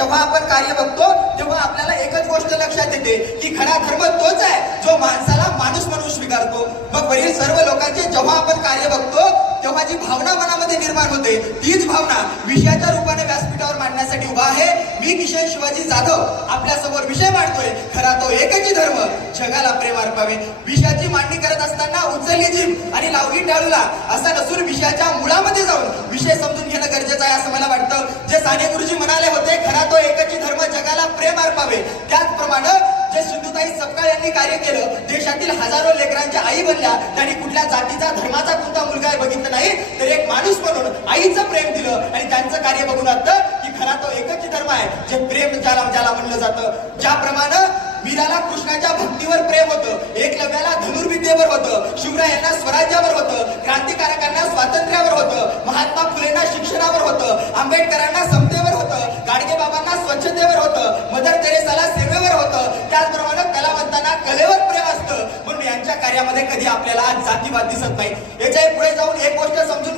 जेव्हा आपण कार्य बघतो तेव्हा आपल्याला एकच गोष्ट लक्षात येते की खरा धर्म तोच आहे जो माणसाला माणूस म्हणून स्वीकारतो. मग वरील सर्व लोकांचे जेव्हा आपण कार्य बघतो तेव्हा जी भावना मनामध्ये निर्माण होते तीच भावना विषयाच्या रूपाने व्यासपीठावर मांडण्यासाठी उभा आहे. मी किशोर शिवाजी जाधव. आपल्यासमोर विषय मांडतोय. खरा तो एकच धर्म जगाला प्रेम अर्पावे. विषयाची मांडणी करत असताना उचलली जीभ आणि लावली टाळूला असा नसून विषयाच्या मुळामध्ये जाऊन विषय समजून घेणं गरजेचं आहे असं मला वाटतं. जे साने गुरुजी म्हणाले होते खरा तो एकच धर्म जगाला प्रेम अर्पावे. त्याचप्रमाणे जे सिंधुताई सपकाळ यांनी कार्य केलं देशातील हजारो लेकरांच्या आई बनल्या. त्यांनी कुठल्या जातीचा धर्माचा कोणता मुलगा आहे बघितलं नाही तर एक माणूस म्हणून आईचं प्रेम दिलं आणि त्यांचं कार्य बघून आता खरा तो एकच धर्म आहे जे प्रेम ज्याला ज्याला म्हणलं जातं. ज्याप्रमाणे वीराला कृष्णाच्या भक्तीवर प्रेम होतं एकलव्याला धनुर्विद्येवर होतं शिवरायांना स्वराज्यावर होतं क्रांतिकारकांना स्वातंत्र्यावर होतं महात्मा फुलेंना शिक्षणावर होतं आंबेडकरांना समतेवर होतं गाडगे बाबांना स्वच्छतेवर होतं मदर तेरेसाला सेवेवर होतं त्याचप्रमाणे कलावंतांना कलेवर प्रेम असतं. म्हणून यांच्या कार्यामध्ये कधी आपल्याला आज जातीवाद दिसत नाही. याच्यापुढे जाऊन एक गोष्ट समजून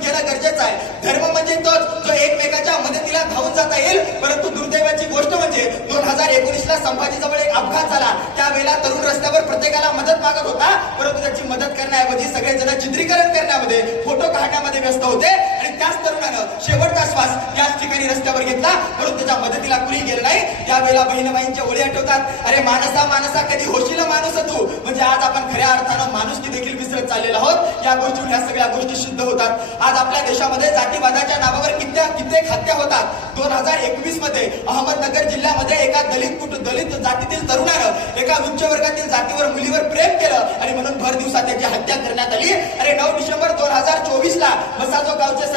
आहे. धर्म म्हणजे तोच. जो एकमेकाच्या मदतीला धावून जाता येईल. परंतु दुर्दैवाची गोष्ट म्हणजे दोन हजार एकोणीस ला संभाजीजवळ एक अपघात झाला. त्यावेळेला तरुण रस्त्यावर प्रत्येकाला मदत मागत होता. परंतु त्याची मदत करण्याऐवजी सगळेजण चित्रीकरण करण्यामध्ये फोटो काढण्यामध्ये व्यस्त होते. त्याच तरुणानं शेवटचा श्वास याच ठिकाणी रस्त्यावर घेतला. म्हणून त्याच्या मदतीला कुणी गेलं नाही. त्यावेळेला बहिणबाईंच्या ओळी आठवतात. अरे माणसा माणसा कधी होशील माणूस तू? म्हणजे आज आपण खऱ्या अर्थानं माणुसकी देखील विसरत चाललेलो आहोत. या गोष्टी ह्या सगळ्या गोष्टी सिद्ध होतात. आज आपल्या देशामध्ये जातीवादाच्या नावावर कित्या कित्येक हत्या होतात. दोन हजार एकवीसमध्ये अहमदनगर जिल्ह्यामध्ये एका दलित कुट दलित जातीतील तरुणानं एका उच्च वर्गातील जातीवर मुलीवर प्रेम केलं आणि म्हणून भर दिवसात त्याची हत्या करण्यात आली. अरे नऊ डिसेंबर दोन हजार चोवीस ला मसाजो गावचे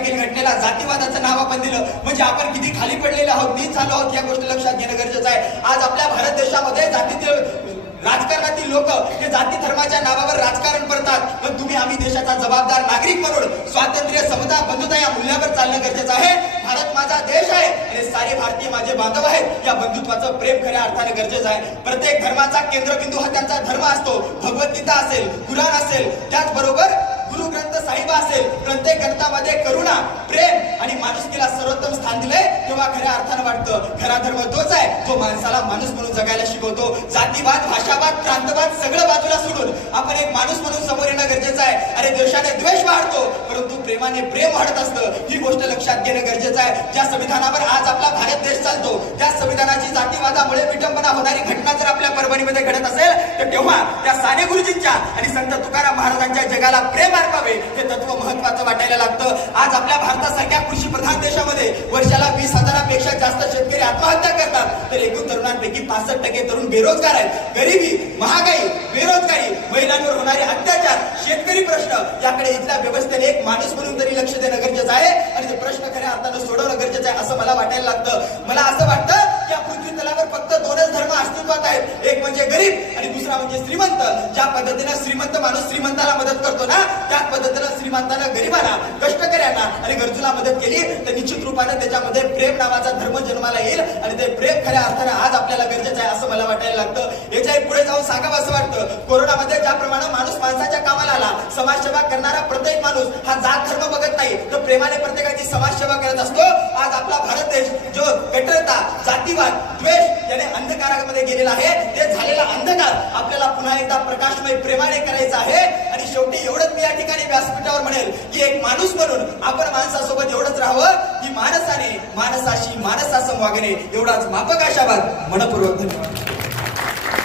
देखील घटनेला जातीवादाचं नाव आपण दिलं. म्हणजे आपण किती खाली पडलेले आहोत नीच झालो आहोत या गोष्टी लक्षात घेणं गरजेचं आहे. आज आपल्या भारत देशामध्ये जातीतील राजकारणातील लोक हे जाती धर्माच्या नावावर राजकारण करतात. पण तुम्ही आम्ही देशाचा जबाबदार नागरिक म्हणून स्वातंत्र्य समता बंधुता या मूल्यावर चालणं गरजेचं आहे. भारत माझा देश आहे आणि सारे भारतीय माझे बांधव आहेत. या बंधुत्वाचं प्रेम खऱ्या अर्थाने गरजेचं आहे. प्रत्येक धर्माचा केंद्रबिंदू हा त्यांचा धर्म असतो. भगवद्गीता असेल कुराण असेल त्याचबरोबर गुरु ग्रंथ साहिब असेल. प्रत्येक ग्रंथामध्ये करुणा प्रेम आणि माणुसकीला सर्वोत्तम स्थान दिलंय. तेव्हा खऱ्या अर्थानं वाटतं खरा धर्म तोच आहे. जो माणसाला माणूस म्हणून जगायला शिकवतो. जातीवाद भाषावाद प्रांतवाद सगळं बाजूला सोडून आपण एक माणूस म्हणून समोर येणं गरजेचं आहे. अरे देशाने द्वेष वाढतो परंतु प्रेमाने प्रेम वाढत असतं. ही गोष्ट लक्षात घेणं गरजेचं आहे. ज्या संविधानावर आज आपला भारत देश चालतो त्या संविधानाची जातीवादामुळे विटंबना होणारी घटना जर आपल्या परभणीमध्ये घडत असेल तर तेव्हा त्या साने गुरुजींच्या आणि संत तुकाराम महाराजांच्या जगाला प्रेम अर्पावे हे तत्व महत्त्व करायला लागतं. आज आपल्या भारतासारख्या कृषी प्रधान देशामध्ये वर्षाला वीस हजारापेक्षा जास्त शेतकरी आत्महत्या करतात. तर एकूण तरुणांपैकी पासष्ट टक्के तरुण बेरोजगार आहेत. गरिबी महागाई बेरोजगारी महिलांवर होणारे अत्याचार शेतकरी प्रश्न याकडे इथल्या व्यवस्थेने एक माणूस म्हणून तरी लक्ष देणं गरजेचं आहे. आणि ते प्रश्न खऱ्या अर्थानं सोडवणं गरजेचं आहे असं मला वाटायला लागतं. दुसरा म्हणजे श्रीमंत ज्या पद्धतीनं श्रीमंत माणूस श्रीमंताला मदत करतो ना त्याच पद्धतीनं श्रीमंतानं गरीबाला कष्टकऱ्यांना आणि गरजूला मदत केली तर निश्चित रूपाने त्याच्यामध्ये प्रेम नावाचा धर्म जन्माला येईल आणि ते प्रेम खऱ्या अर्थानं आज आपल्याला गरजेचं आहे असं मला वाटायला लागतं. याच्यापुढे जाऊन सांगावं असं वाटतं. कोरोनामध्ये ज्याप्रमाणे माणूस माणसाच्या कामाला आला समाजसेवा करणारा प्रत्येक माणूस हा जात धर्म बघत नाही तर प्रेमाने प्रत्येकाची समाजसेवा करत असतो. आज आपला भारत देश जो कट्टरता जातीवाद द्वेष याने अंधकारामध्ये गेलेला आहे. ते आपल्याला पुन्हा एकदा प्रकाशमय प्रेमाने करायचा आहे. आणि शेवटी एवढंच मी या ठिकाणी व्यासपीठावर म्हणेल की एक माणूस म्हणून आपण माणसासोबत एवढंच राहावं की माणसाने माणसाशी माणसासम वागणे एवढाच मापक आशावाद मनपूर्वक धन्यवाद.